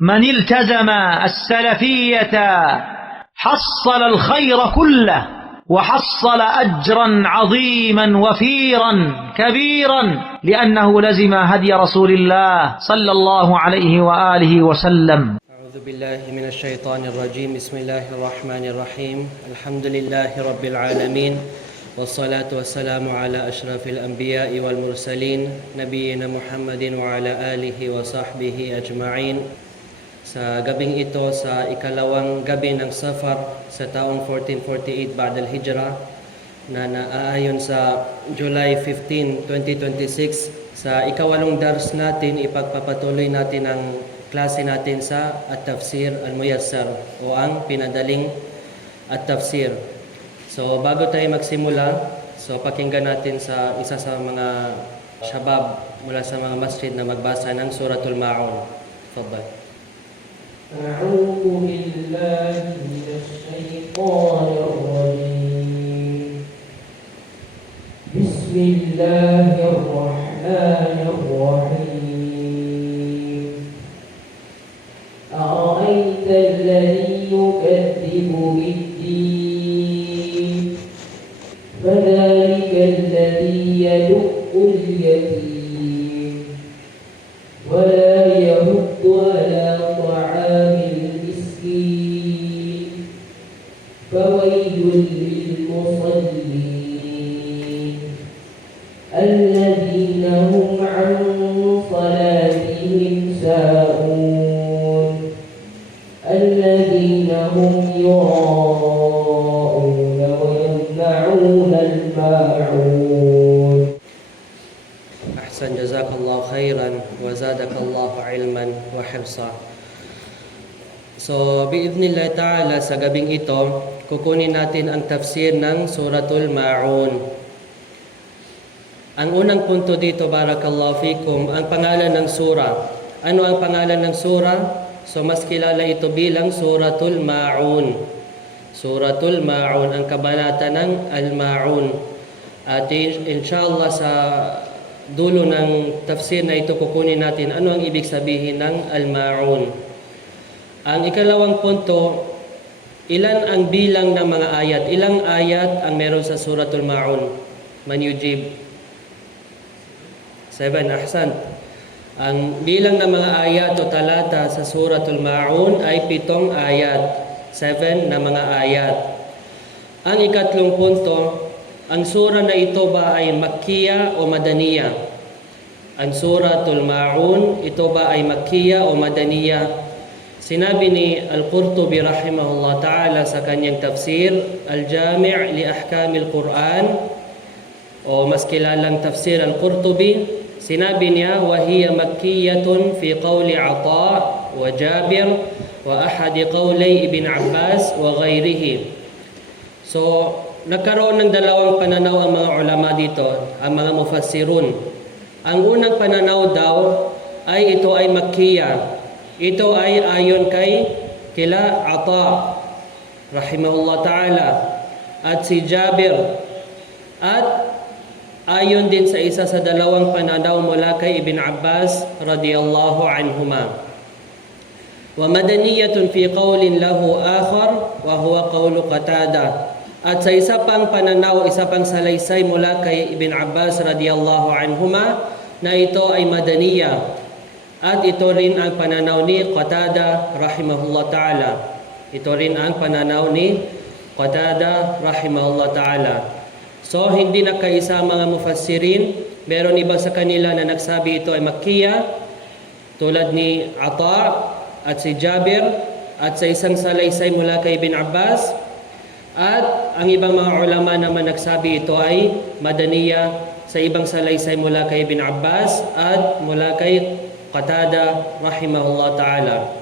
من التزم السلفية حصل الخير كله وحصل أجرا عظيما وفيرا كبيرا لأنه لزم هدي رسول الله صلى الله عليه وآله وسلم. أعوذ بالله من الشيطان الرجيم. بسم الله الرحمن الرحيم. الحمد لله رب العالمين والصلاة والسلام على أشرف الأنبياء والمرسلين نبينا محمد وعلى آله وصحبه أجمعين. Sa gabing ito, sa ikalawang gabi ng Safar sa taong 1448 Ba'd al-Hijra na naaayon sa July 15, 2026, sa ikawalong dars natin, ipagpapatuloy natin ang klase natin sa At-Tafsir Al-Muyassar o ang pinadaling At-Tafsir. So bago tayo magsimula, so pakinggan natin sa isa sa mga shabab mula sa mga masjid na magbasa ng Suratul Ma'un. Tafadhal. أعوذ بالله من الشيطان الرجيم. بسم الله الرحمن الرحيم. أرأيت الذي يكذب بالدين فذلك الذي يدق اليتيم ولا يهد على فويل للمصلين الذين هم عن صلاتهم ساهون الذين هم يراءون ويمنعون الماعون. أحسن، جزاك الله خيرا وزادك الله علما وحرصا. So, biidhnillah ta'ala, sa gabing ito, kukunin natin ang tafsir ng Suratul Ma'un. Ang unang punto dito, barakallahu fikum, ang pangalan ng sura. Ano ang pangalan ng sura? So, mas kilala ito bilang Suratul Ma'un. Suratul Ma'un, ang kabanata ng Al-Ma'un. At inshallah sa dulo ng tafsir na ito, kukunin natin ano ang ibig sabihin ng Al-Ma'un. Ang ikalawang punto, ilan ang bilang ng mga ayat? Ilang ayat ang meron sa Suratul Ma'un? Man yujib? 7. Ahsan. Ang bilang ng mga ayat o talata sa Suratul Ma'un ay 7 ayat. 7 na mga ayat. Ang ikatlong punto, ang sura na ito ba ay Makkiya o Madaniya? Ang Suratul Ma'un, ito ba ay Makkiya o Madaniya? Sinabi ni Al-Qurtubi rahimahullah ta'ala sa kanyang tafsir, Al-Jami' li Ahkamil Quran, o mas kilalang tafsir Al-Qurtubi, sinabi niya, وَهِيَ مَكِّيَّةٌ فِي قَوْلِ عَطَاء وَجَابِرْ وَأَحَدِ قَوْلَيْ Ibn Abbas وَغَيْرِهِ. So, nagkaroon ng dalawang pananaw ang mga ulama dito, ang mga mufassirun. Ang unang pananaw daw ay ito ay Makkiya. Ito ay ayon kila Ata rahimahullah ta'ala at si Jabir, at ayon din sa isa sa dalawang pananaw mula kay Ibn Abbas radiyallahu anhuma. Wa madaniyatun fi qawlin lahu akhar wa huwa qawlu Qatada. At sa isa pang pananaw, isa pang salaysay mula kay Ibn Abbas radiyallahu anhuma na ito ay madaniya. At ito rin ang pananaw ni Qatada rahimahullah ta'ala. Ito rin ang pananaw ni Qatada rahimahullah ta'ala. So, hindi nagkaisa mga mufassirin. Meron iba sa kanila na nagsabi ito ay Makkiya, tulad ni Ata at si Jabir, at sa isang salaysay mula kay Ibn Abbas. At ang ibang mga ulama naman nagsabi ito ay Madaniya, sa ibang salaysay mula kay Ibn Abbas at mula kay Qatada rahimahullah ta'ala.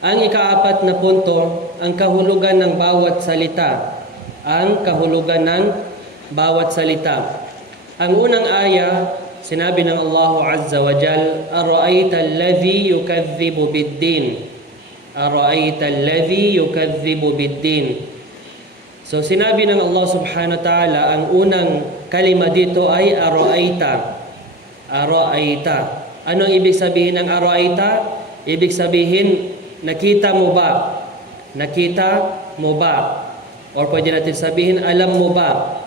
Ang ikaapat na punto, ang kahulugan ng bawat salita. Ang kahulugan ng bawat salita. Ang unang aya, sinabi ng Allah Azza wa Jal, Ara'ayta alladhi yukadhibu bid-din. Ara'ayta alladhi yukadhibu bid-din. So sinabi ng Allah subhanahu wa ta'ala, ang unang kalima dito ay ara'ayta. Ara'ayta. Ano ang ibig sabihin ng ara'ayta? ibig sabihin, nakita mo ba? Nakita mo ba? Or pwede natin sabihin, alam mo ba?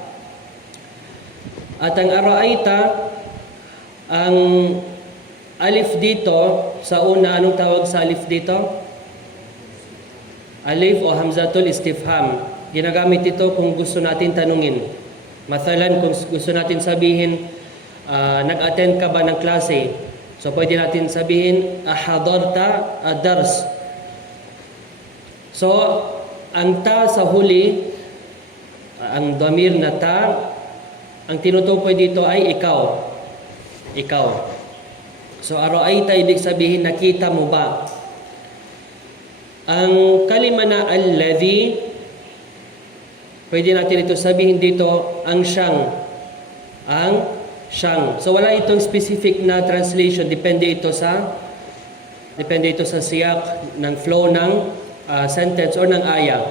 At ang ara'aita, ang alif dito, sa una, anong tawag sa alif dito? Alif o hamzatul istifham. Ginagamit ito kung gusto natin tanungin. Mathalan, kung gusto natin sabihin, nag-attend ka ba ng klase? So, pwede natin sabihin, ahadarta ad-dars. So, ang ta sa huli, ang damir na ta, ang tinutukoy dito ay ikaw. Ikaw. So, ara'aita ibig sabihin, nakita mo ba? Ang kalima na alladhi, pwede natin ito sabihin dito, ang siyang. Ang siyang. So, wala itong specific na translation. Depende ito sa siyak ng flow ng sentence or ng aya.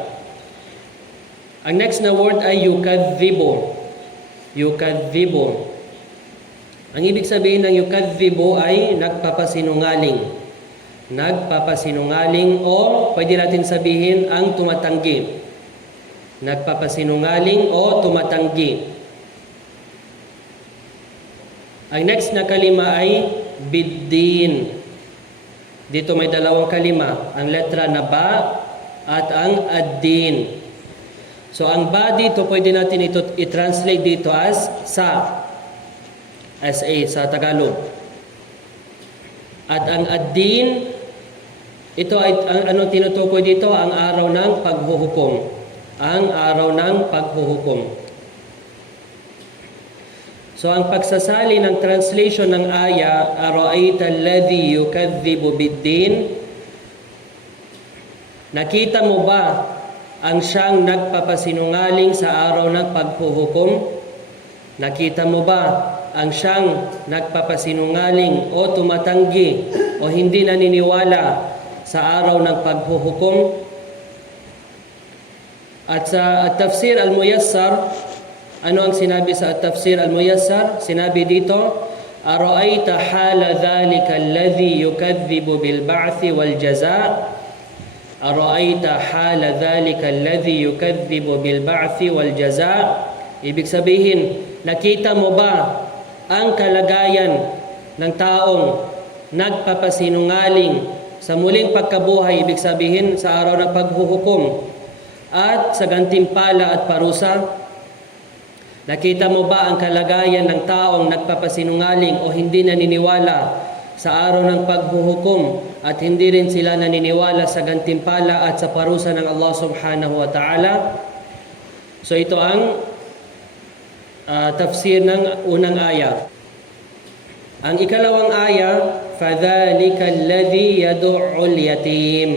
Ang next na word ay yukadhibu. Yukadhibu. Ang ibig sabihin ng yukadhibu ay nagpapasinungaling. Nagpapasinungaling o pwede natin sabihin ang tumatanggi. Nagpapasinungaling o tumatanggi. Ang next na kalima ay biddin. Dito may dalawang kalima. Ang letra na ba at ang ad-din. So ang ba dito pwede natin ito i-translate dito as sa. SA sa Tagalog. At ang ad-din, ito ay anong tinutukoy dito? Ang araw ng paghuhukom. Ang araw ng paghuhukom. So ang pagsasali ng translation ng aya, ara'aita alladhi yukadhibu bid-din, nakita mo ba ang siyang nagpapasinungaling sa araw ng paghuhukom? Nakita mo ba ang siyang nagpapasinungaling o tumatanggi o hindi naniniwala sa araw ng paghuhukom? At sa At-Tafsir Al-Muyassar, ano ang sinabi sa At-Tafsir Al-Muyassar? Sinabi dito, ara'aita hala dhalika alladhi yukadhibu bil ba'thi wal jaza'. Ara'aita hala dhalika alladhi yukadhibu bil ba'thi wal jaza'. Ibig sabihin, nakita mo ba ang kalagayan ng taong nagpapasinungaling sa muling pagkabuhay, ibig sabihin sa araw ng paghuhukom at sa gantimpala at parusa? Nakita mo ba ang kalagayan ng taong nagpapasinungaling o hindi naniniwala sa araw ng paghuhukom at hindi rin sila naniniwala sa gantimpala at sa parusa ng Allah subhanahu wa ta'ala? So ito ang tafsir ng unang aya. Ang ikalawang aya, فَذَلِكَ الَّذِي يَدُعُّ الْيَتِيمِ.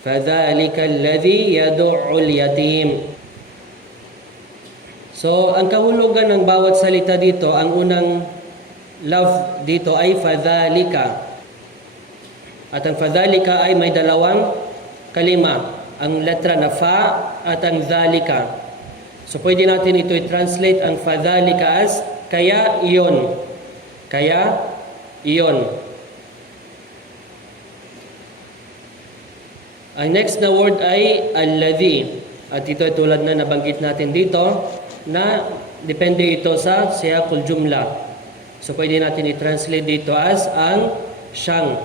فَذَلِكَ الَّذِي يَدُعُّ الْيَتِيمِ. So, ang kahulugan ng bawat salita dito, ang unang love dito ay فَذَلِكَ. At ang فَذَلِكَ ay may dalawang kalima. Ang letra na fa at ang dhalika. So, pwede natin ito i-translate ang فَذَلِكَ as kaya iyon. Kaya iyon. Ang next na word ay alladhi. At ito ay tulad na nabanggit natin dito na depende ito sa siyaqul jumla. So pwede natin i-translate dito as ang siyang.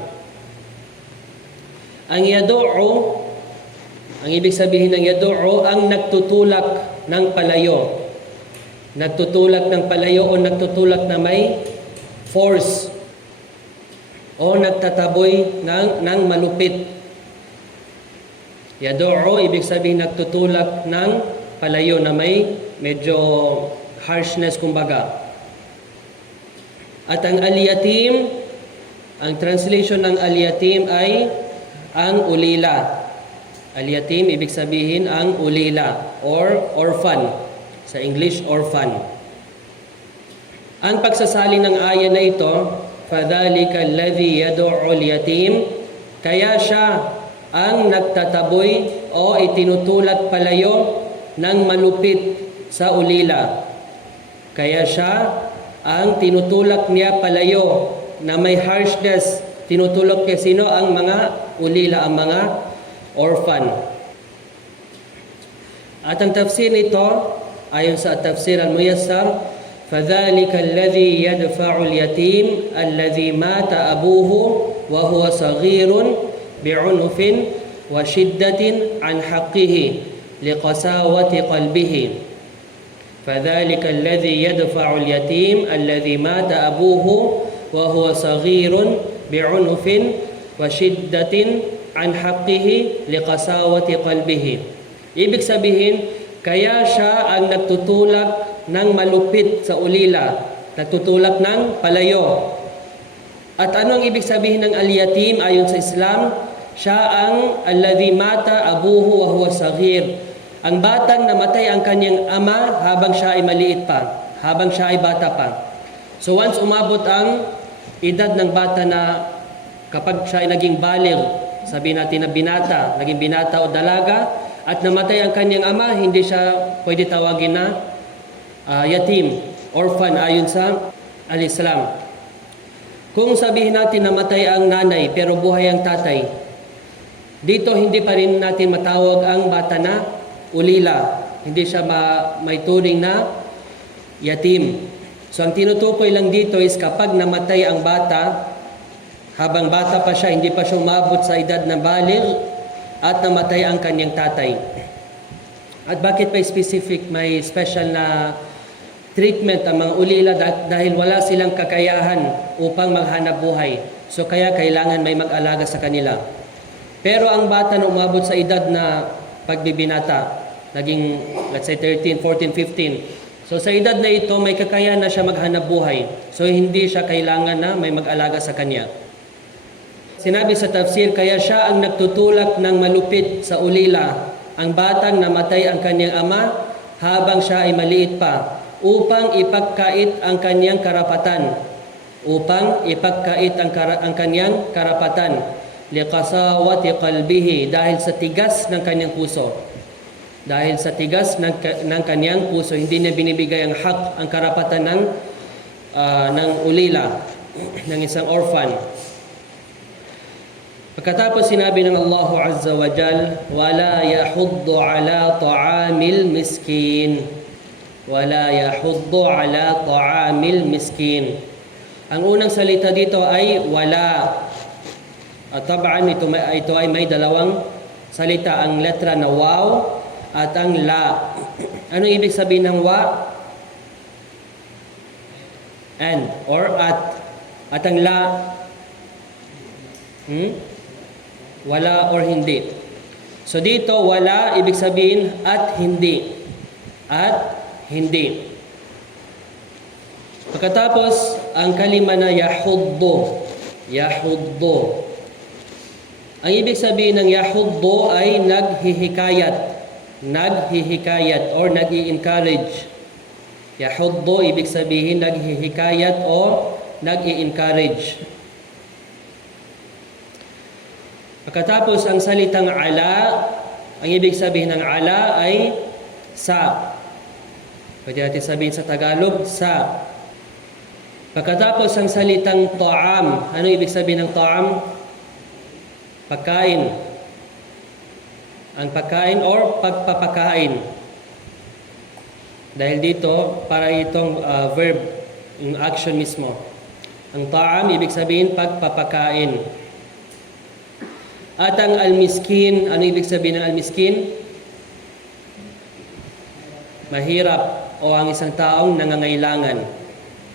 Ang yadu'u, ang ibig sabihin ng yadu'u, ang nagtutulak ng palayo. Nagtutulak ng palayo o nagtutulak na may force o nagtataboy ng malupit. Yadu'u, ibig sabihin nagtutulak ng palayo na may medyo harshness kumbaga. At ang al-yatim, ang translation ng al-yatim ay ang ulila. Al-yatim, ibig sabihin ang ulila or orphan. Sa English, orphan. Ang pagsasali ng aya na ito, فَذَلِكَ الَّذِي يَدُعُّ الْيَتِيمِ, kaya siya ang nagtataboy o itinutulak palayo ng malupit sa ulila. Kaya siya ang tinutulak niya palayo na may harshness tinutulak kay sino? Ang mga ulila, ang mga orphan. At ang tafsir nito, ayon sa tafsir al-Muyassar, فَذَلِكَ الَّذِي يَدْفَعُ الْيَتِيمَ الَّذِي مَاتَ أَبُوهُ وَهُوَ صَغِيرٌ بِعُنُفٍ وَشِدَّةٍ عَنْ حَقِّهِ لِقَسَاوَةِ قَلْبِهِ فَذَلِكَ الَّذِي يَدْفَعُ الْيَتِيمَ الَّذِي مَاتَ أَبُوهُ وَهُوَ صَغِيرٌ بِعُنُفٍ وَشِدَّةٍ عَنْ حَقِّهِ لِقَسَاوَةِ قَلْبِهِ. Ibig sabihin, kaya siya ang nagtutulak ng malupit sa ulila, nagtutulak ng palayo. At ano ang ibig sabihin ng al-yatim ayon sa Islam? Siya ang alladhi mata abuhu wa huwa saghir. Ang batang namatay ang kanyang ama habang siya ay maliit pa, habang siya ay bata pa. So once umabot ang edad ng bata na kapag siya ay naging baligh, sabihin natin na binata, naging binata o dalaga, at namatay ang kanyang ama, hindi siya pwede tawagin na yatim, orphan ayon sa al-Islam. Kung sabihin natin namatay ang nanay pero buhay ang tatay, dito hindi pa rin natin matawag ang bata na ulila. Hindi siya may turing na yatim. So ang tinutukoy lang dito is kapag namatay ang bata, habang bata pa siya, hindi pa siya umabot sa edad na baligh, at namatay ang kanyang tatay. At bakit pa specific, may special na treatment ang mga ulila dahil wala silang kakayahan upang maghanap buhay. So kaya kailangan may mag-alaga sa kanila. Pero ang bata na umabot sa edad na pagbibinata, naging let's say 13, 14, 15. So sa edad na ito, may kakayahan na siya maghanap buhay. So hindi siya kailangan na may mag-alaga sa kanya. Sinabi sa tafsir, kaya siya ang nagtutulak ng malupit sa ulila, ang batang namatay ang kanyang ama habang siya ay maliit pa, upang ipagkait ang kanyang karapatan. Ang kanyang karapatan. Liqasawati qalbihi, dahil sa tigas ng kanyang puso. Dahil sa tigas ng kanyang puso, hindi niya binibigay ang hak, ang karapatan ng ulila, ng isang orphan. Pagkatapos sinabi ng Allah Azza wa Jal, wala yahuddu ala ta'amil miskin. Wala yahuddu ala ta'amil miskin. Ang unang salita dito ay wala. At tabaan ito ay may dalawang salita, ang letra na waw at ang la. Ano ibig sabihin ng wa? And or at. At ang la, wala or hindi. So dito wala ibig sabihin at hindi. At hindi. Pagkatapos, ang kalima na yahuddo. Yahuddo. Ang ibig sabihin ng yahuddo ay naghihikayat. Naghihikayat or nag-i-encourage. Yahuddo, ibig sabihin naghihikayat o nag-i-encourage. Pagkatapos, ang salitang ala, ang ibig sabihin ng ala ay sa. Pwede natin sabihin sa Tagalog, sa. Pagkatapos ang salitang ta'am, ano ibig sabihin ng ta'am? Pagkain. Ang pagkain or pagpapakain. Dahil dito, para itong verb, yung action mismo. Ang ta'am, ibig sabihin pagpapakain. At ang al-miskin, ano ibig sabihin ng al-miskin? Mahirap o ang isang taong nangangailangan.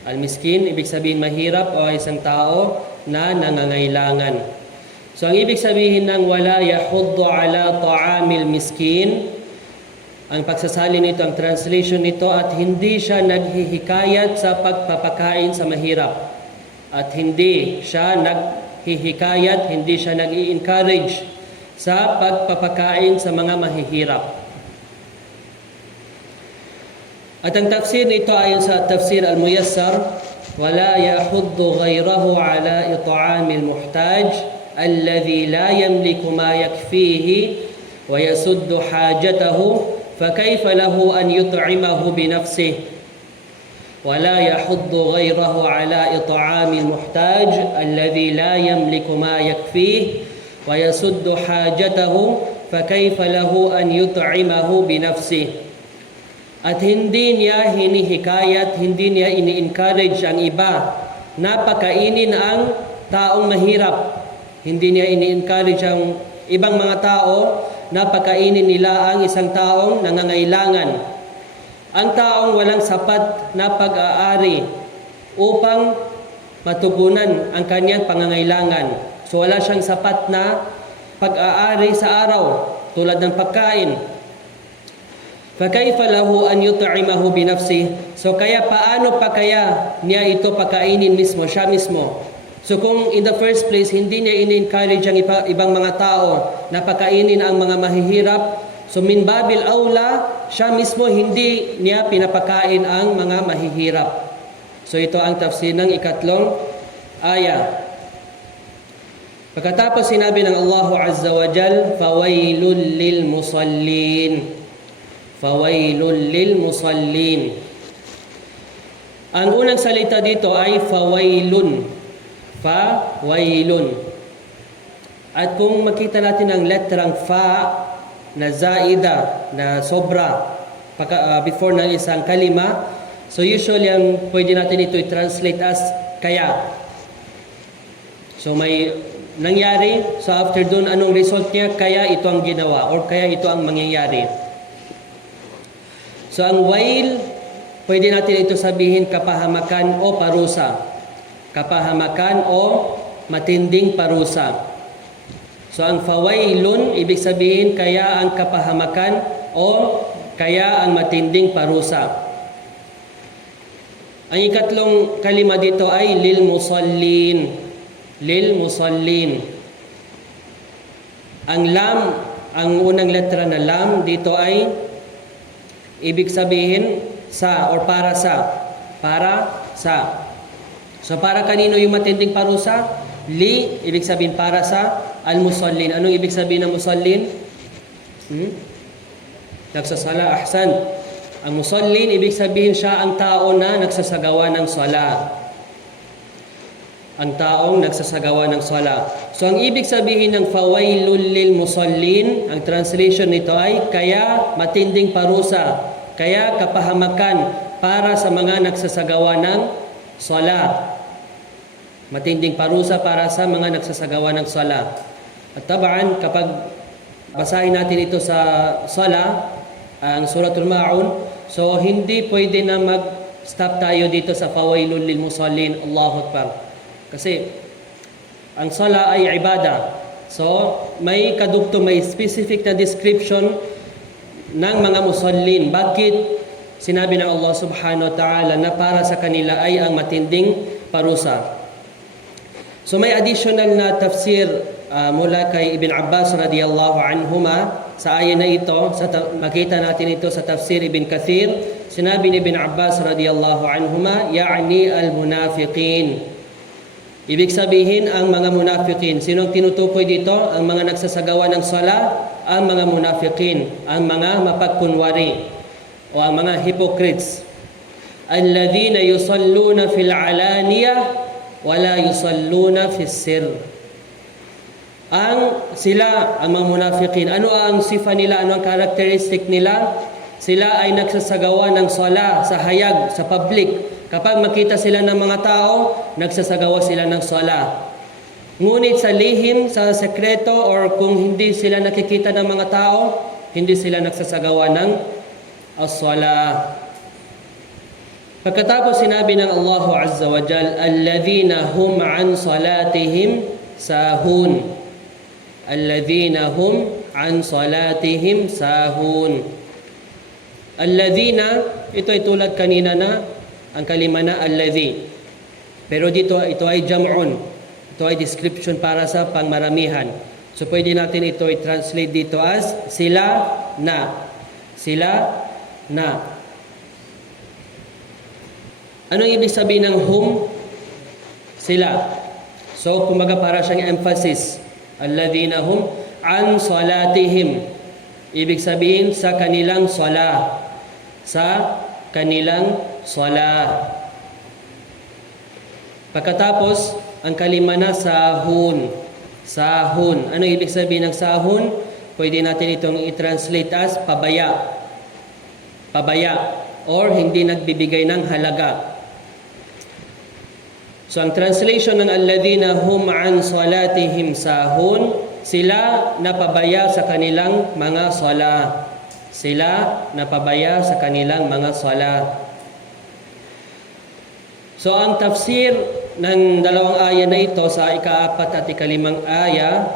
Al-miskin, ibig sabihin mahirap o isang tao na nangangailangan. So, ang ibig sabihin ng wala yahuddu ala ta'amil miskin, ang pagsasali nito, ang translation nito, at hindi siya naghihikayat sa pagpapakain sa mahirap. At hindi siya naghihikayat, hindi siya nag-i-encourage sa pagpapakain sa mga mahihirap. At ang tafsir nito ayon sa tafsir al-Muyassar, wala yahuddu ghayrahu ala it'amil muhtaj alladhi la yamliku ma yakfihi wa yasuddu hajatahu fakayfa lahu an yut'imahu bi nafsihi. ولا يحض غيره على إطعام المحتاج الذي لا يملك ما يكفيه ويسد حاجته فكيف له أن يطعمه بنفسه. At hindi niya hinihikayat, hindi niya ini-encourage ang iba na pakainin ang taong mahirap. Hindi niya ini-encourage ang ibang mga tao na pakainin nila ang isang taong nangangailangan. Ang taong walang sapat na pag-aari upang matugunan ang kanyang pangangailangan. So wala siyang sapat na pag-aari sa araw tulad ng pagkain. فَكَيْفَ لَهُ أَنْ يُطْعِمَهُ بِنَفْسِهِ. So kaya paano pa kaya niya ito pakainin mismo, siya mismo? So kung in the first place, hindi niya in-encourage ang ibang mga tao na pakainin ang mga mahihirap, so min babil aula, siya mismo hindi niya pinapakain ang mga mahihirap. So ito ang tafsir ng ikatlong aya. Pagkatapos sinabi ng Allah Azza wa Jal, فَوَيْلٌ لِلْمُصَلِّينَ. Fawailul lil musallin. Ang unang salita dito ay fawailun. Fawailun. At kung makita natin ang letrang fa na zaida, na sobra before ng isang kalima, so usually ang pwede natin ito i-translate as kaya. So may nangyari, so after dun anong result niya, kaya ito ang ginawa or kaya ito ang mangyayari. So ang wail, pwede natin ito sabihin kapahamakan o parusa. Kapahamakan o matinding parusa. So ang fawailun, ibig sabihin kaya ang kapahamakan o kaya ang matinding parusa. Ang ikatlong kalima dito ay lil musallin. Lil musallin. Ang lam, ang unang letra na lam dito ay ibig sabihin sa or para sa. Para sa. So para kanino yung matinding parusa? Li, ibig sabihin para sa al-musallin. Anong ibig sabihin ng musallin? Nagsasala, ahsan. Ang musallin, ibig sabihin siya ang tao na nagsasagawa ng sala. Ang taong nagsasagawa ng sala. So ang ibig sabihin ng fawailul lil musallin, ang translation nito ay kaya matinding parusa. Kaya kapahamakan para sa mga nagsasagawa ng sala. Matinding parusa para sa mga nagsasagawa ng sala. At tabaan, kapag basahin natin ito sa sala, ang Suratul Ma'un, so hindi pwede na mag-stop tayo dito sa fawailul lil musallin, Allahu Akbar. Kasi ang sala ay ibada. So may kadugtong, may specific na description ng mga musallin. Bakit sinabi ng Allah subhanahu wa ta'ala na para sa kanila ay ang matinding parusa? So may additional na tafsir mula kay Ibn Abbas radiyallahu anhuma sa aya na ito. Makita natin ito sa tafsir Ibn Kathir. Sinabi ni Ibn Abbas radiyallahu anhuma, ya'ni al-munafiqin. Ibig sabihin ang mga munafiqin. Sinong tinutukoy dito? Ang mga nagsasagawa ng sala, ang mga munafiqin, ang mga mapagkunwari o ang mga hypocrites. Alladhina yusalluna fil alaniyah wala yusalluna fis sir. Ang mga munafiqin, ano ang sifa nila, ano ang characteristic nila? Sila ay nagsasagawa ng sala sa hayag, sa public. Kapag makita sila ng mga tao, nagsasagawa sila ng sala. Ngunit sa lihim, sa sekreto, or kung hindi sila nakikita ng mga tao, hindi sila nagsasagawa ng as-sala. Pagkatapos sinabi ng Allah Azza wa Jal, alladhina hum an salatihim sahun. Alladhina hum an salatihim sahun. Alladhina, ito ay tulad kanina na ang kalima na alladhi. Pero dito, ito ay jam'un. Ito ay description para sa pangmaramihan. So pwede natin ito i-translate dito as sila na. Sila na. Anong ibig sabihin ng hum? Sila. So kumbaga para siyang emphasis. Alladhina hum an salatihim. Ibig sabihin sa kanilang sala. Sa kanilang sala. Pagkatapos, ang kalima na sahun. Sahun. Ano ibig sabihin ng sahun? Pwede natin itong i-translate as pabaya. Pabaya. Or hindi nagbibigay ng halaga. So, ang translation ng alladhina hum an salatihim sahun, sila napabaya sa kanilang mga sala. Sila napabaya sa kanilang mga sala. So, ang tafsir ng dalawang aya na ito sa ika-4 at ika-5 aya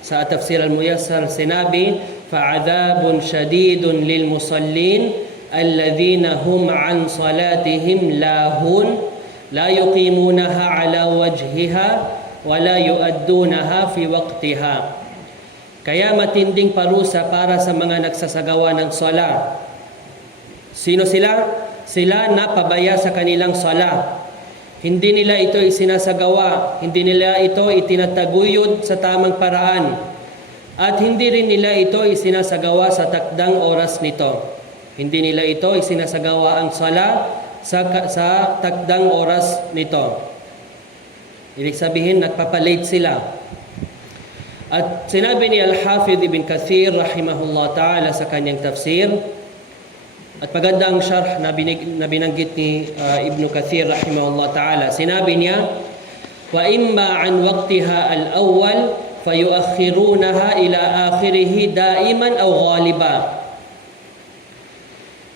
sa Tafsir al-Muyassar, sinabi, fa'adhabun shadidun lil musallin alladhina hum an salatihim lahun la yuqimunaha ala wajhiha wa la yuaddunaha fi waqtiha. Kaya matinding parusa para sa mga nagsasagawa ng sala. Sino sila? Sila napabaya sa kanilang sala. Hindi nila ito isinasagawa, hindi nila ito itinataguyod sa tamang paraan, at hindi rin nila ito isinasagawa sa takdang oras nito. Hindi nila ito isinasagawa ang sala sa takdang oras nito. Ibig sabihin, nagpapalate sila. At sinabi ni Al-Hafidh Ibn Kathir, rahimahullah ta'ala, sa kanyang tafsir, at magandang syarh na binanggit ni Ibn Kathir rahimahullah ta'ala. Sinabi niya, wa imma an waqtiha al-awwal fayuakhirunaha ila akhirih daiman aw ghaliba.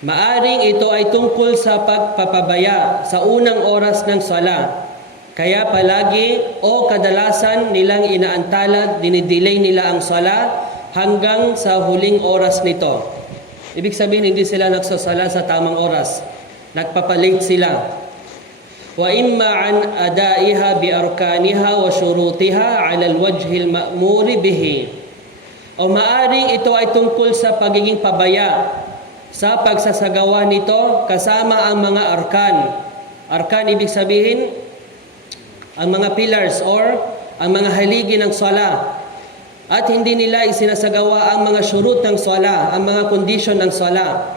Maaring ito ay tungkol sa pagpapabaya sa unang oras ng sala. Kaya palagi o kadalasan nilang inaantala, dinidelay nila ang sala hanggang sa huling oras nito. Ibig sabihin, hindi sila nagsasala sa tamang oras. Nagpapalate sila. Wa imma an adaiha bi arkaniha wa shurutiha ala alwajhi alma'muri bihi. O maaring ito ay tungkol sa pagiging pabaya sa pagsasagawa nito kasama ang mga arkan. Arkan, ibig sabihin, ang mga pillars or ang mga haligi ng sala. At hindi nila isinasagawa ang mga syurut ng sala, ang mga kondisyon ng sala,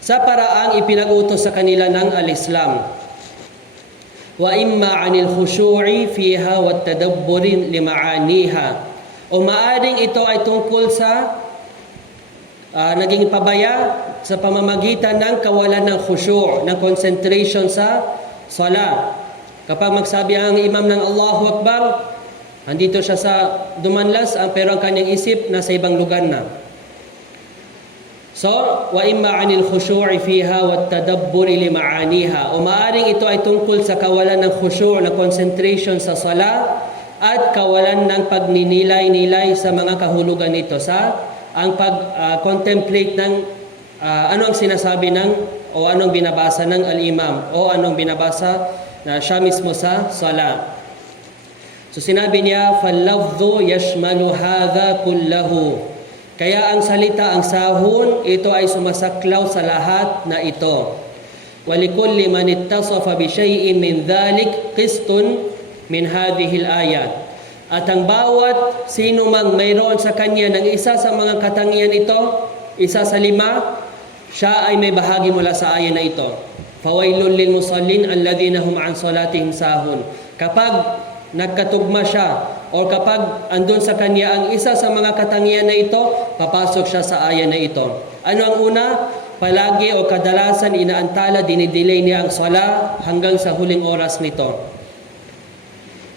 sa paraang ipinag-utos sa kanila ng al-Islam. Wa imma anil khushu'i fiha wa tadabburi lima'aniha. O maaring ito ay tungkol sa naging pabaya sa pamamagitan ng kawalan ng khushu', ng concentration sa sala. Kapag magsabi ang imam ng Allahu Akbar, andito siya sa dumanlas, pero ang kanyang isip nasa ibang lugar na. So, wa imma anil khushu'i fiha wa tadabburi lima'aniha. O maaring ito ay tungkol sa kawalan ng khushu', na concentration sa sala, at kawalan ng pagninilay-nilay sa mga kahulugan nito, sa ang pag-contemplate ng ano ang sinasabi ng o anong binabasa ng al-imam o anong binabasa na siya mismo sa sala. So sinabi niya, فَاللَّفْظُ يَشْمَلُ هَذَا كُلَّهُ. Kaya ang salita, ang sahun, ito ay sumasaklaw sa lahat na ito. وَلِكُلِّ مَنِ اتَّصَفَ بِشَيْءٍ مِنْ ذَلِكَ قِسْطٌ مِنْ هَذِهِ الْآيَاتِ. At ang bawat sino mang mayroon sa kanya ng isa sa mga katangian ito, isa sa 5, siya ay may bahagi mula sa ayan na ito. فَوَيْلٌ لِلْمُصَلِّينَ الَّذِينَ هُمْ عَنْ صَلَاتِهِمْ سَاهُونَ. Kapag nagkatugma siya o kapag andun sa kanya ang isa sa mga katangian na ito, papasok siya sa ayan na ito. Ano ang una? Palagi o kadalasan inaantala, dinidelay niya ang sala hanggang sa huling oras nito.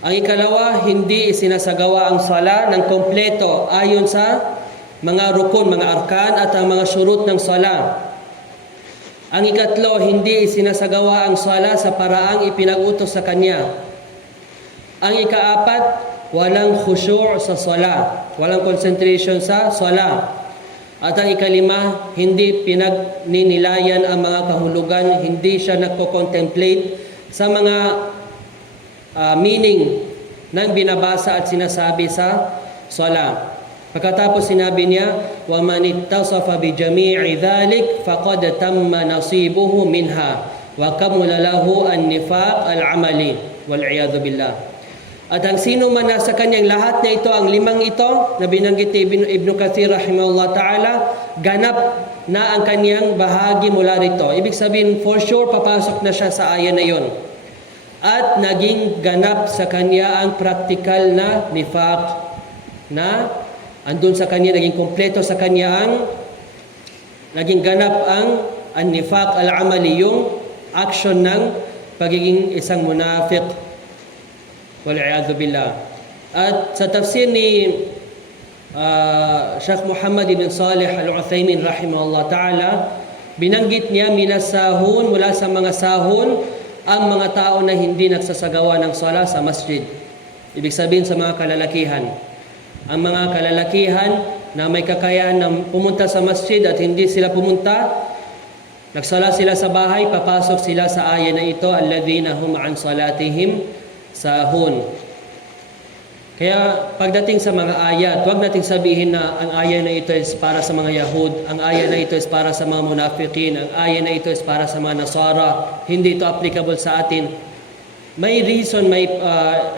Ang ikalawa, hindi isinasagawa ang sala ng kompleto ayon sa mga rukun, mga arkan at ang mga syurut ng sala. Ang ikatlo, hindi isinasagawa ang sala sa paraang ipinag-utos sa kanya. Ang ika-4, walang khushu' sa sala, walang concentration sa sala. At ang ika-5, hindi pinagninilayan ang mga kahulugan, hindi siya nagko-contemplate sa mga meaning ng binabasa at sinasabi sa sala. Pagkatapos sinabi niya, وَمَنِ اتَّصَفَ بِجَمِيعِ ذَلِكَ فَقَدْ تَمَّ نَصِيبُهُ مِنْهَا وَكَمُلَ لَهُ النِّفَاقُ الْعَمَلِ وَالْعِيَاذُ بِاللَّهِ. At ang sino man nasa kanyang lahat na ito, ang 5 ito, na binanggit ni Ibn Kathir rahimahullah ta'ala, ganap na ang kanyang bahagi mula rito. Ibig sabihin, for sure, papasok na siya sa ayan na yon. at naging ganap sa kanya ang praktikal na nifaq, na andun sa kanya, naging kompleto sa kanya ang naging ganap ang nifaq al-amali, yung action ng pagiging isang munafiq, wal'iyadhu billah. At sa tafsir ni Sheikh Muhammad ibn Salih al-Uthaymin rahimahullah ta'ala, binanggit niya minasahun, mula sa mga sahun, ang mga tao na hindi nagsasagawa ng sala sa masjid. Ibig sabihin sa mga kalalakihan. Ang mga kalalakihan na may kakayahan na pumunta sa masjid at hindi sila pumunta, nagsala sila sa bahay, papasok sila sa aya na ito, alladhina hum an salatihim sahun. Kaya pagdating sa mga ayat, huwag nating sabihin na ang aya na ito is para sa mga Yahud, ang aya na ito is para sa mga munafiqin, ang aya na ito is para sa mga Nasara. Hindi ito applicable sa atin. May reason, may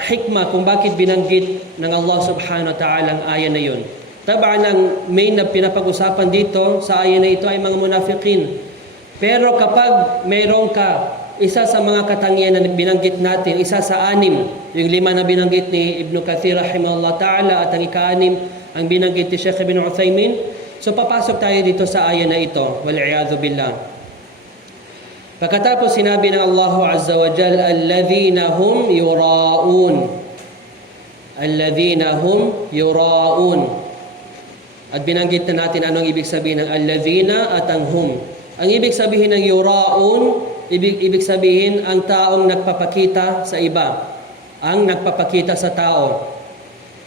hikmah kung bakit binanggit ng Allah subhanahu wa ta'ala ang aya na yun. Tabaan ang main na pinapag-usapan dito sa aya na ito ay mga munafiqin. Pero kapag mayroon ka isa sa mga katangian na binanggit natin, isa sa 6, yung 5 na binanggit ni Ibn Kathir rahimahullah ta'ala at ang ika-6 ang binanggit ni Sheikh Ibn Uthaymin, so papasok tayo dito sa aya na ito, wal'iyadhu billah. Pagkatapos sinabi ng Allah Azza wa Jal, alladhina hum yura'un, alladhina hum yura'un. At binanggit na natin anong ibig sabihin ng alladhina at ang hum. Ang ibig sabihin ng yura'un, ibig sabihin ang taong nagpapakita sa iba, ang nagpapakita sa tao,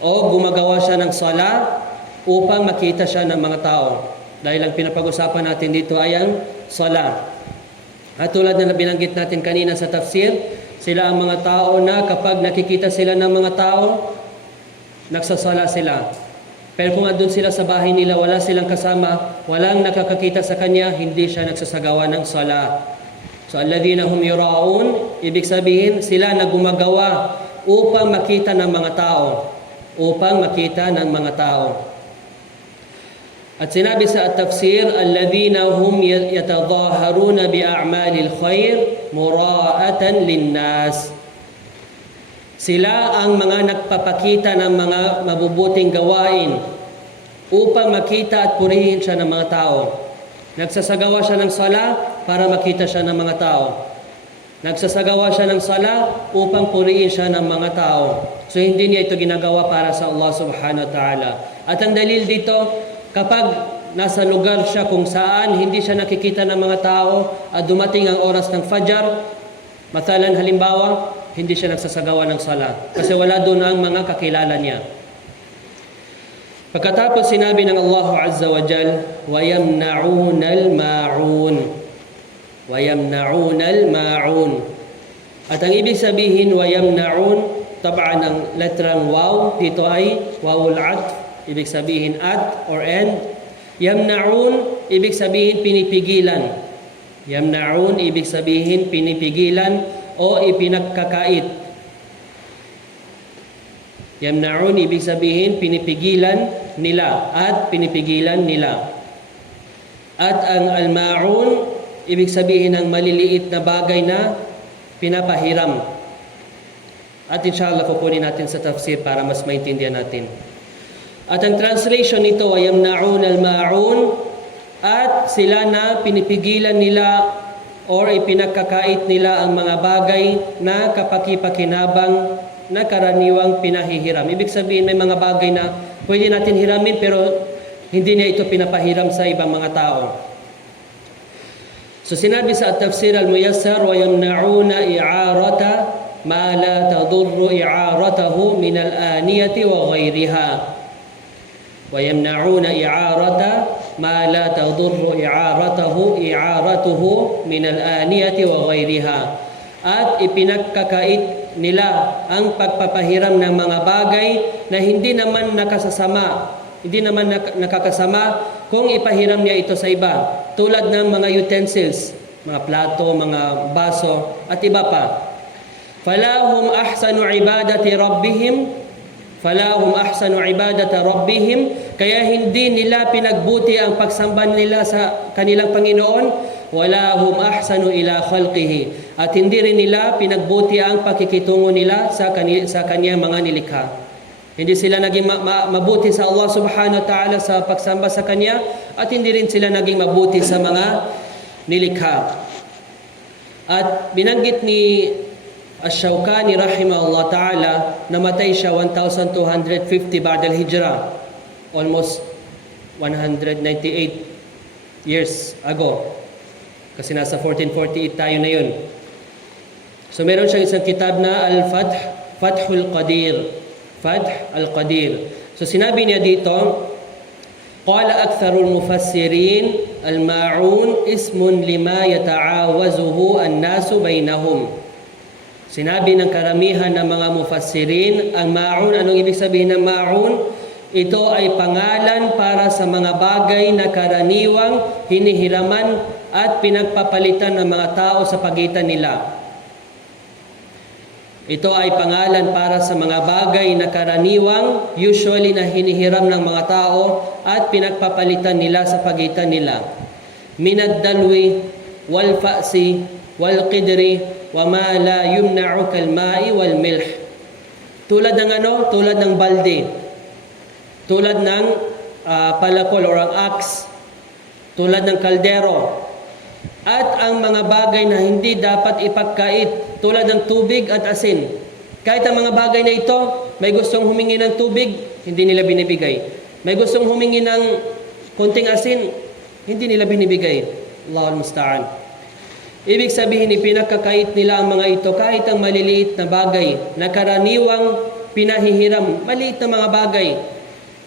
o gumagawa siya ng sala upang makita siya ng mga tao. Dahil ang pinapag-usapan natin dito ay ang sala. At tulad na binanggit natin kanina sa tafsir, sila ang mga tao na kapag nakikita sila ng mga tao, nagsasala sila. Pero kung andun sila sa bahay nila, wala silang kasama, walang nakakakita sa kanya, hindi siya nagsasagawa ng sala. So, alladhina hum yura'un, ibig sabihin, sila na gumagawa upang makita ng mga tao. Upang makita ng mga tao. At sinabi sa tafsir, alladhina hum yatadhaharuna bi'a'malil khair mura'atan linnas. Sila ang mga nagpapakita ng mga mabubuting gawain upang makita at purihin siya ng mga tao. Nagsasagawa siya ng sala para makita siya ng mga tao. Nagsasagawa siya ng sala upang purihin siya ng mga tao. So hindi niya ito ginagawa para sa Allah subhanahu wa ta'ala. At ang dalil dito, kapag nasa lugar siya kung saan hindi siya nakikita ng mga tao at dumating ang oras ng Fajr, mathalan halimbawa, hindi siya nagsasagawa ng sala kasi wala doon ang mga kakilala niya. Pagkatapos sinabi ng Allah Azza wa Jal, وَيَمْنَعُونَ الْمَاعُونَ وَيَمْنَعُونَ الْمَاعُونَ. At ang ibig sabihin, وَيَمْنَعُونَ, tabaan ang letrang waw, dito ay wawul atf, ibig sabihin at or and. Yamna'un, ibig sabihin pinipigilan. Yamna'un, ibig sabihin pinipigilan o ipinagkakait. Yamna'un, ibig sabihin pinipigilan nila at pinipigilan nila. At ang al-ma'un, ibig sabihin ng maliliit na bagay na pinapahiram. At inshallah kukunin natin sa tafsir para mas maintindihan natin. At ang translation nito ay yamna'un al-ma'un, at sila na pinipigilan nila or ipinagkakait nila ang mga bagay na kapakipakinabang na karaniwang pinahihiram. Ibig sabihin may mga bagay na pwede natin hiramin pero hindi niya ito pinapahiram sa ibang mga tao. So sinabi sa Tafsir al-Muyassar, wa yamna'una i'arata ma la tadurru i'aratahu min al-aniyati wa ghayriha. Wa yamna'una i'arata ma la tadurru i'aratuhu min al-aniyati wa ghayriha. At ipinagkakait nila ang pagpapahiram ng mga bagay na hindi naman nakakasama kung ipahiram niya ito sa iba, tulad ng mga utensils, mga plato, mga baso at iba pa. Falahum ahsanu ibadati rabbihim, kaya hindi nila pinagbuti ang pagsamba nila sa kanilang Panginoon, wala hum ahsanu ila khalqihi, at hindi rin nila pinagbuti ang pakikitungo nila sa kanyang mga nilikha. Hindi sila naging mabuti sa Allah subhanahu wa ta'ala sa pagsamba sa Kanya, at hindi rin sila naging mabuti sa mga nilikha. At binanggit ni Ash-Shawkani rahimahullah ta'ala, namatay siya 1250 ba'da al-Hijrah, almost 198 years ago. Kasi nasa 1448 tayo na yun. So meron siyang isang kitab na Fathul Qadir. Fath al-Qadir. So sinabi niya dito, qala aktharul mufassirin al-ma'un ismun lima yata'awazuhu an-nasu bainahum. Sinabi ng karamihan ng mga mufassirin, ang ma'un, anong ibig sabihin ng ma'un? Ito ay pangalan para sa mga bagay na karaniwang hinihiraman at pinagpapalitan ng mga tao sa pagitan nila. Ito ay pangalan para sa mga bagay na karaniwang, usually na hinihiram ng mga tao at pinagpapalitan nila sa pagitan nila. Minad dalwi, wal fa'si, wal qidri, wa ma la yumna'u kal ma'i wal milh. Tulad ng Tulad ng balde. Tulad ng palakol or ang axe. Tulad ng kaldero. At ang mga bagay na hindi dapat ipagkait, tulad ng tubig at asin. Kahit ang mga bagay na ito, may gustong humingi ng tubig, hindi nila binibigay. May gustong humingi ng konting asin, hindi nila binibigay. Allahul musta'an. Ibig sabihin, ipinagkakait nila ang mga ito kahit ang maliliit na bagay na karaniwang pinahihiram. Maliit na mga bagay,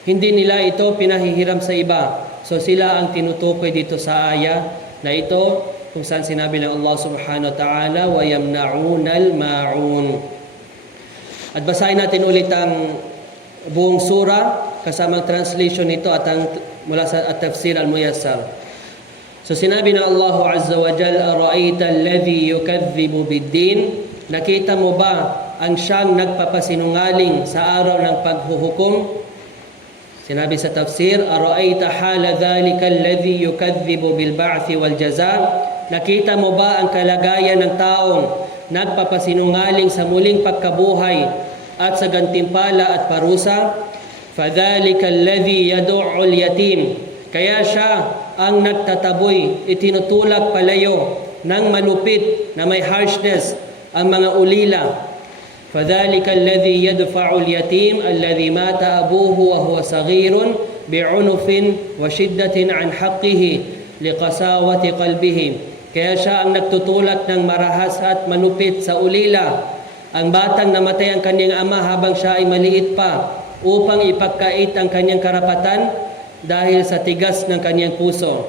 hindi nila ito pinahihiram sa iba. So sila ang tinutukoy dito sa aya na ito, kung saan sinabi ng Allah subhanahu wa ta'ala, وَيَمْنَعُونَ الْمَاعُونَ. At basahin natin ulit ang buong sura, kasamang translation nito at mula sa At-Tafsir Al-Muyassar. So sinabi ng Allah Azza wa Jal, أَرَأَيْتَ الَّذِي يُكَذِّبُ بِالدِّينِ. Nakita mo ba ang siyang nagpapasinungaling sa araw ng paghuhukom? Sinabi sa tafsir, "Ara'aita hala dhalika alladhi yukadhibu bil ba'thi wal jazaa." Nakita mo ba ang kalagayan ng taong nagpapasinungaling sa muling pagkabuhay at sa gantimpala at parusa? "Fadhalika alladhi yad'u al yatim." Kaya siya ang nagtataboy, itinutulak palayo ng malupit na may harshness ang mga ulila. فذلك الذي يدفع اليتيم الذي مات أبوه وهو صغير بعنف وشدة عن حقه لقساوة قلبه. Kaya siya ang nagtutulak ng marahas at manupit sa ulila ang batang namatay ang kanyang ama habang siya ay maliit pa, upang ipagkait ang kanyang karapatan dahil sa tigas ng kanyang puso.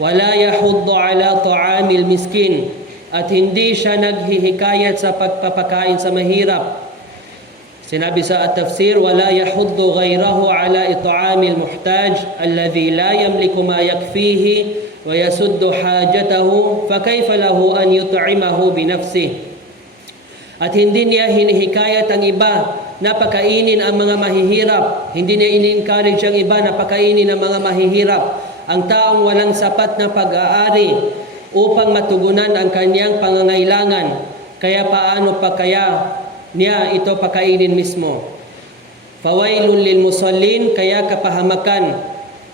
Wala yahuddu ala ta'amil miskin. At hindi siya naghihikayat sa pagpapakain sa mahirap. Sinabi sa At-Tafsir, wala yahuddu ghayrahu ala it'amil muhtaj alladhi la yamliku ma yakfihi wa yasuddu hajatahu fa kayfa lahu an yut'imahu bi nafsihi. At hindi niya hinihikayat ang iba na pakainin ang mga mahihirap. Hindi niya in-encourage ang iba na pakainin ang mga mahihirap. Ang taong walang sapat na pag-aari upang matugunan ang kanyang pangangailangan. Kaya paano pa kaya niya ito pakainin mismo? Fawailun lil musallin, kaya kapahamakan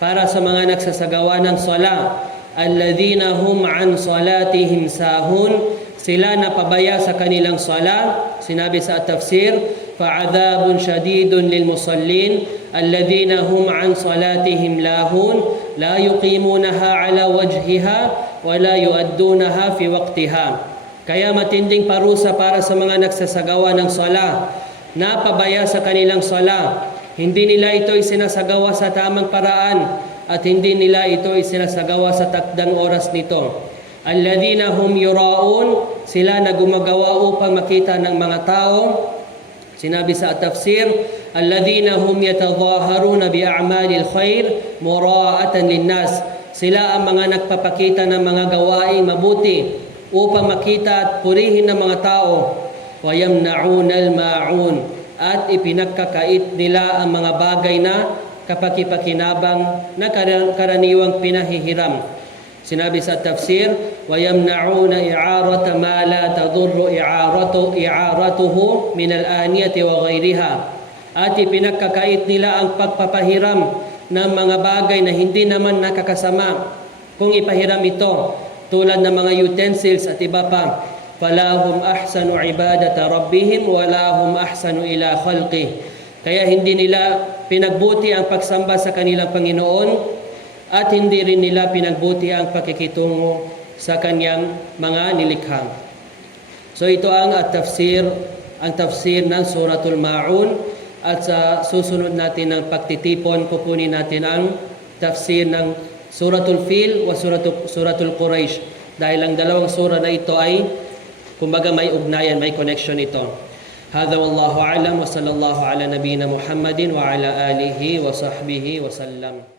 para sa mga nagsasagawa ng sala. Alladhina hum an salatihim sahun, sila napabaya sa kanilang sala. Sinabi sa tafsir, fa'adhabun shadidun lil musallin alladhina hum an salatihim lahun la yuqimunaha ala wajhiha wala yuaddunaha fi waqtiha. Kaya matinding parusa para sa mga nagsasagawa ng sala, napabaya sa kanilang sala. Hindi nila ito isinasagawa sa tamang paraan at hindi nila ito isinasagawa sa takdang oras nito. Alladhina hum yura'un, sila na gumagawa upang makita ng mga tao. Sinabi sa tafsir, alladhina hum yatadhaharuna bi a'malil khair mura'atan linnas. Sila ang mga nagpapakita ng mga gawaing mabuti upang makita at purihin ng mga tao. وَيَمْنَعُونَ الْمَاعُونَ. At ipinagkakait nila ang mga bagay na kapakipakinabang na karaniwang pinahihiram. Sinabi sa tafsir, وَيَمْنَعُونَ إِعَارَةَ مَا لَا تَضُرُّ إِعَارَتُهُ مِنَ الْآنِيَةِ وَغَيْرِهَا. At ipinagkakait nila ang pagpapahiram ng mga bagay na hindi naman nakakasama kung ipahiram ito, tulad ng mga utensils at iba pa. فَلَهُمْ أَحْسَنُ عِبَادَةَ رَبِّهِمْ وَلَهُمْ أَحْسَنُ إِلَى خَلْقِهِ. Kaya hindi nila pinagbuti ang pagsamba sa kanilang Panginoon at hindi rin nila pinagbuti ang pakikitungo sa kanyang mga nilikha. So ito ang tafsir ng Suratul Ma'un, at sa susunod natin ng pagtitipon, kukunin natin ang tafsir ng Suratul Fil wa Suratul Quraish, dahil ang dalawang sura na ito ay kumbaga may ugnayan, may connection ito. Hadha wallahu a'lam wa sallallahu ala nabiyyina Muhammadin wa ala alihi wa sahbihi wa sallam.